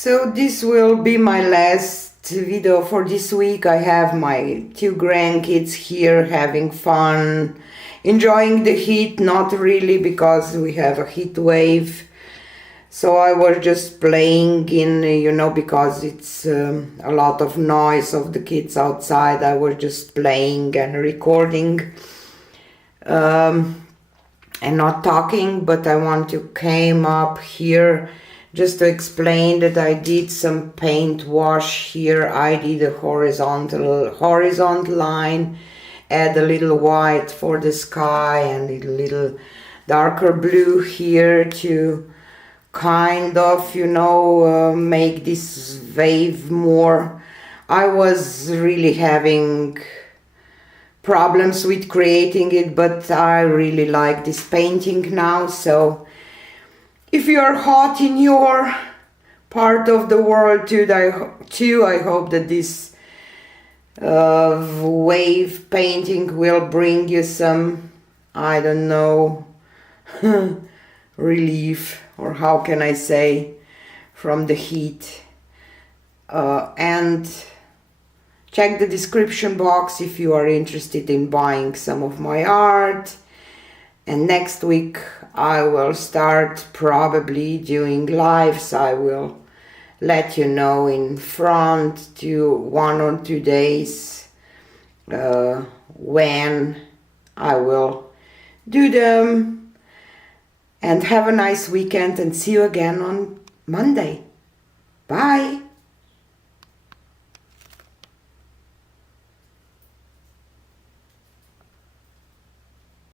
So this will be my last video for this week. I have my 2 grandkids here having fun, enjoying the heat, not really because we have a heat wave. So I was just playing in, because it's a lot of noise of the kids outside. I was just playing and recording and not talking, but I want to came up here just to explain that I did some paint wash here. I did a horizontal line, add a little white for the sky and a little darker blue here to kind of, make this wave more. I was really having problems with creating it, but I really like this painting now. So if you're hot in your part of the world too, I hope that this wave painting will bring you some, I don't know, relief, or how can I say, from the heat. And check the description box if you are interested in buying some of my art. And next week I will start probably doing lives. I will let you know in front to 1 or 2 days when I will do them. And have a nice weekend and see you again on Monday. Bye.